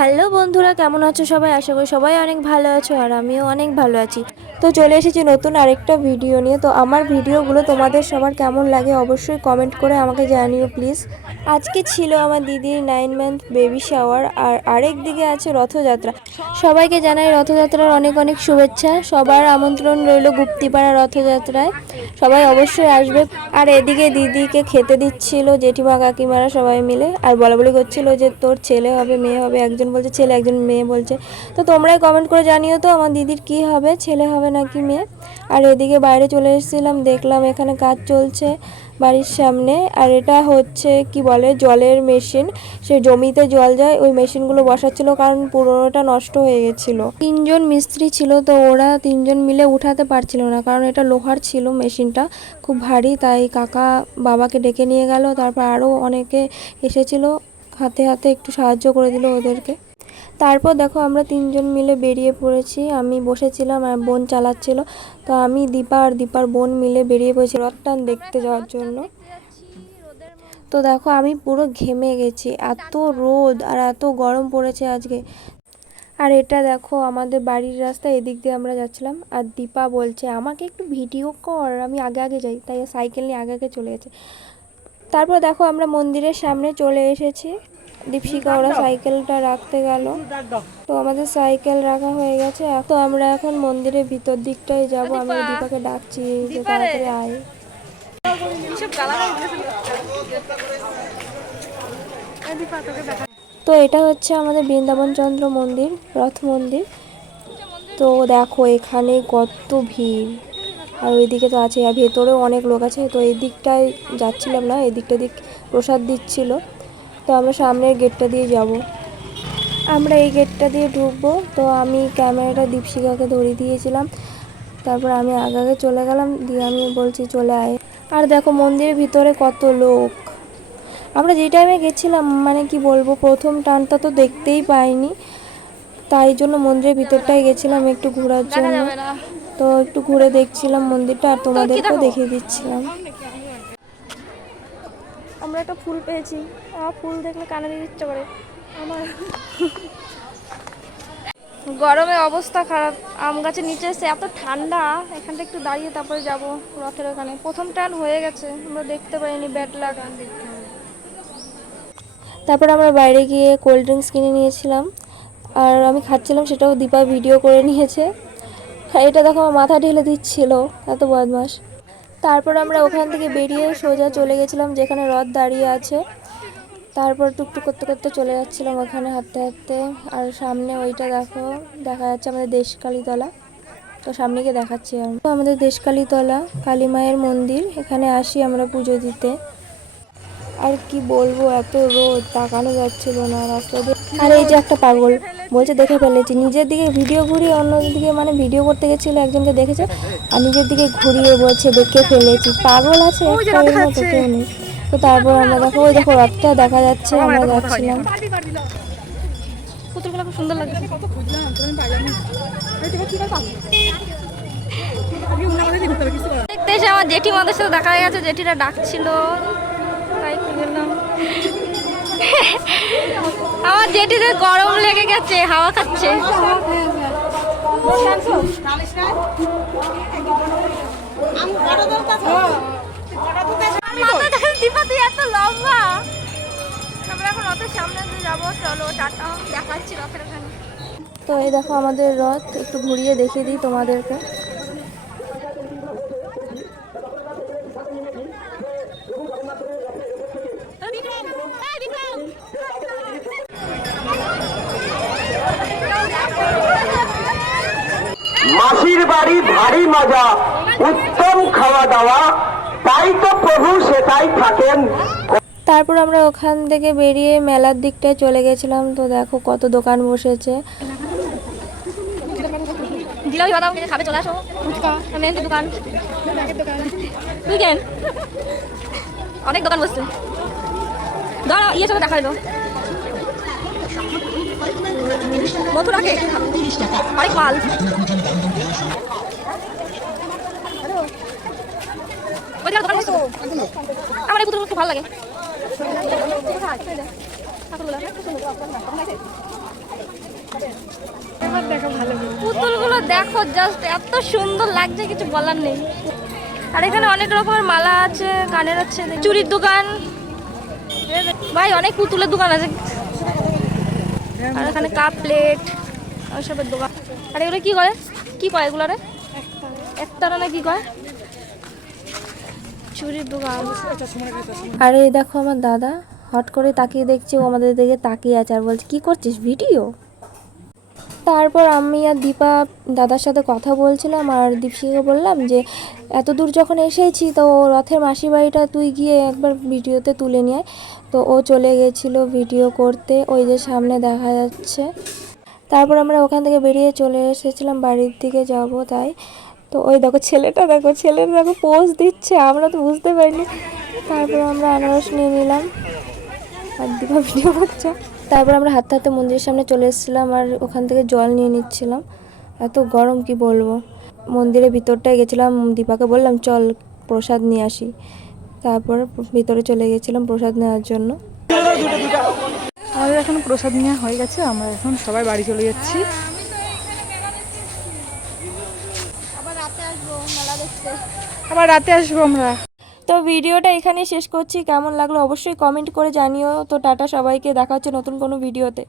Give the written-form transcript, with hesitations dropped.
Hello বন্ধুরা, কেমন আছো সবাই? আশা করি সবাই অনেক ভালো আছো আর আমিও অনেক ভালো আছি। তো চলে এসেছি নতুন আরেকটা ভিডিও নিয়ে। তো আমার ভিডিওগুলো তোমাদের সবার কেমন লাগে অবশ্যই কমেন্ট করে আমাকে জানিও প্লিজ। আজকে ছিল আমার দিদির 9 মান্থ বেবি শাওয়ার আর আরেক দিকে আছে রথযাত্রা। সবাইকে জানাই রথযাত্রার অনেক অনেক শুভেচ্ছা। সবার আমন্ত্রণ রইল গুপ্তিপাড়া রথযাত্রায়, সবাই অবশ্যই আসবে। আর এদিকে দিদিকে খেতে দিচ্ছিল জেঠিমা কাকিমারা সবাই মিলে, আর বলাবলি করছিল যে তোর ছেলে হবে মেয়ে হবে, একজন বলছে ছেলে একজন মেয়ে বলছে। তো তোমরাই কমেন্ট করে জানিও তো আমার দিদির কি হবে, ছেলে হবে নাকি মেয়ে। আর এদিকে বাইরে চলে এসেছিলাম, দেখলাম এখানে কাজ চলছে বাড়ির সামনে। আর এটা হচ্ছে কি বলে জলের মেশিন, সে জমিতে জল যায় ওই মেশিনগুলো বসাচ্ছিল, কারণ পুরোনোটা নষ্ট হয়ে গেছিলো। তিনজন মিস্ত্রি ছিল, তো ওরা তিনজন মিলে উঠাতে পারছিল না, কারণ এটা লোহার ছিল মেশিনটা, খুব ভারী। তাই কাকা বাবাকে ডেকে নিয়ে গেল, তারপর আরও অনেকে এসেছিল, হাতে হাতে একটু সাহায্য করে দিল ওদেরকে। তারপর দেখো আমরা তিনজন মিলে বেরিয়ে পড়েছি। আমি বসেছিলাম আর বোন চালাচ্ছিল, তো আমি দীপা আর দীপার বোন মিলে বেরিয়ে পড়েছি রথটান দেখতে যাওয়ার জন্য। তো দেখো আমি পুরো ঘেমে গেছি, এত রোদ আর এত গরম পড়েছে আজকে। আর এটা দেখো আমাদের বাড়ির রাস্তা, এদিক দিয়ে আমরা যাচ্ছিলাম। আর দীপা বলছে আমাকে একটু ভিডিও কর, আমি আগে আগে যাই, তাই সাইকেল নিয়ে আগে আগে চলে গেছে। তারপর দেখো আমরা মন্দিরের সামনে চলে এসেছি। দীপশিকা ওরা সাইকেলটা রাখতে গেল, তো আমাদের সাইকেল রাখা হয়ে গেছে। তো আমরা এখন মন্দিরের ভিতর দিকটায় যাব। আমি দীপাকে ডাকছি যে তাড়াতাড়ি আয়। তো এটা হচ্ছে আমাদের বৃন্দাবন চন্দ্র মন্দির, রথ মন্দির। তো দেখো এখানে কত ভিড়, আর ওইদিকে তো আছে, আর ভেতরেও অনেক লোক আছে। তো এই দিকটায় যাচ্ছিলাম না, এই দিকটা প্রসাদ দিচ্ছিল, তো আমরা সামনের গেটটা দিয়ে যাব। আমরা এই গেটটা দিয়ে ঢুকবো। তো আমি ক্যামেরাটা দীপশিকাকে ধরিয়ে দিয়েছিলাম, তারপর আমি আগে আগে চলে গেলাম, দিয়ে আমি বলছি চলে আয়। আর দেখো মন্দিরের ভিতরে কত লোক। আমরা যে টাইমে গেছিলাম মানে কি বলবো, প্রথম টানটা তো দেখতেই পাইনি, তাই জন্য মন্দিরের ভিতরটাই গেছিলাম একটু ঘোরার জন্য। তো একটু ঘুরে দেখছিলাম মন্দিরটা, আর তোমাদেরকেও দেখিয়ে দিচ্ছিলাম। আমরা একটা ফুল পেয়েছি, ফুল দেখলে কানে দিতে ইচ্ছে করে আমার। গরমে অবস্থা খারাপ, আম গাছের নিচে এসে এত ঠান্ডা, এখানটা একটু দাঁড়িয়ে তারপরে যাব রথের ওখানে। প্রথম টান হয়ে গেছে, আমরা দেখতে পাইনি, ব্যাড লাগ। তারপর আমরা বাইরে গিয়ে কোল্ড ড্রিঙ্কস কিনে নিয়েছিলাম, আর আমি খাচ্ছিলাম, সেটাও দীপা ভিডিও করে নিয়েছে। এটা দেখো আমার মাথা ঢেলে দিচ্ছিল, এত বদমাস। তারপর আমরা ওখান থেকে বেরিয়ে সোজা চলে গেছিলাম যেখানে রথ দাঁড়িয়ে আছে। তারপর টুকটুক করতে করতে চলে যাচ্ছিলাম ওখানে হাঁটতে হাঁটতে। আর সামনে ওইটা দেখো দেখা যাচ্ছে আমাদের দেশকালীতলা, তো সামনে গিয়ে দেখাচ্ছি। আর আমাদের দেশকালীতলা কালী মায়ের মন্দির, এখানে আসি আমরা পুজো দিতে। আর কি বলবো, এত রোদ, তাকানো যাচ্ছিল না রাস্তা দিয়ে। আর এই যে একটা পাগল বলছে দেখে ফেলেছি, নিজের দিকে ভিডিও ঘুরিয়ে অন্যদিকে, মানে ভিডিও করতে গেছিল একজনকে দেখেছে, আর নিজের দিকে ঘুরিয়ে বলছে দেখে ফেলেছি। পাগল আছে একটা, এর মতো কেউ নেই। তো তারপর আমরা দেখো ওই দেখো রথটা দেখা যাচ্ছে, আমরা যাচ্ছিলাম। পুতুলগুলো খুব সুন্দর লাগছে। দেখতে এসে আমার জেঠিমাদের সাথে দেখা হয়ে গেছে, জেঠিরা ডাকছিল তাই গেলাম। আমার জেঠিদের গরম লেগে গেছে, হাওয়া খাচ্ছে। এত লম্বা, আমরা এখন রথের সামনে যাবো, চলো টাটা, দেখাচ্ছি রথের ওখানে। তো এই দেখো আমাদের রথ, একটু ঘুরিয়ে দেখিয়ে দিই তোমাদেরকে। মাসির বাড়ি ভারী মজা, উত্তম খাওয়া দাওয়া, তাই তো প্রভু সেটাই থাকেন। তারপর আমরা ওখান থেকে বেরিয়ে মেলার দিকটায় চলে গেছিলাম। তো দেখো কত দোকান বসেছে। অনেক দোকান বসছে, ইয়ের সাথে দেখা হলো মথুরা কেক, অনেক মাল। আমার এই পুতুলগুলো খুব ভালো লাগে। পুতুলগুলো দেখো, জাস্ট এত সুন্দর লাগছে, কিছু বলার নেই। আর এখানে অনেক রকমের মালা আছে, কানের আছে, চুড়ির দোকান, ভাই অনেক পুতুলের দোকান আছে। আর এখানে কাপ প্লেট ওইসবের দোকান। আর এগুলো কি করে, কি কয় এগুলো রে? একতারা না কি কয়? চুড়ির দোকান। আর এই দেখো আমার দাদা হট করে তাকিয়ে দেখছে, ও আমাদের দিকে তাকিয়ে আছে আর বলছে কি করছিস ভিডিও। তারপর আমি আর দীপা দাদার সাথে কথা বলছিলাম, আর দীপশিকে বললাম যে এত দূর যখন এসেছি তো রথের মাসির বাড়িটা তুই গিয়ে একবার ভিডিওতে তুলে নিয়ে আয়। তো ও চলে গেছিলো ভিডিও করতে, ওই যে সামনে দেখা যাচ্ছে। তারপর আমরা ওখান থেকে বেরিয়ে চলে এসেছিলাম বাড়ির দিকে যাব তাই। তো ওই দেখো ছেলেটা দেখো পোজ দিচ্ছে, আমরা তো বুঝতে পারিনি। তারপর আমরা আনারস নিয়ে নিলাম আর দীপা ভিডিও করছে। তারপর আমরা হাঁটতে হাঁটতে মন্দিরের সামনে চলে এসেছিলাম আর ওখান থেকে জল নিয়ে নিচ্ছিলাম। এত গরম কি বলবো। মন্দিরের ভিতরটায় গেছিলাম, দীপাকে বললাম চল প্রসাদ নিয়ে আসি। তারপর ভিতরে চলে গেছিলাম প্রসাদ নেওয়ার জন্য। আমাদের এখন প্রসাদ নেওয়া হয়ে গেছে, আমরা এখন সবাই বাড়ি চলে যাচ্ছি। আবার রাতে আসবো আমরা। তো ভিডিওটা এখানেই শেষ করছি, কেমন লাগলো অবশ্যই কমেন্ট করে জানিও। তো টাটা সবাইকে, দেখা হচ্ছে নতুন কোনো ভিডিওতে।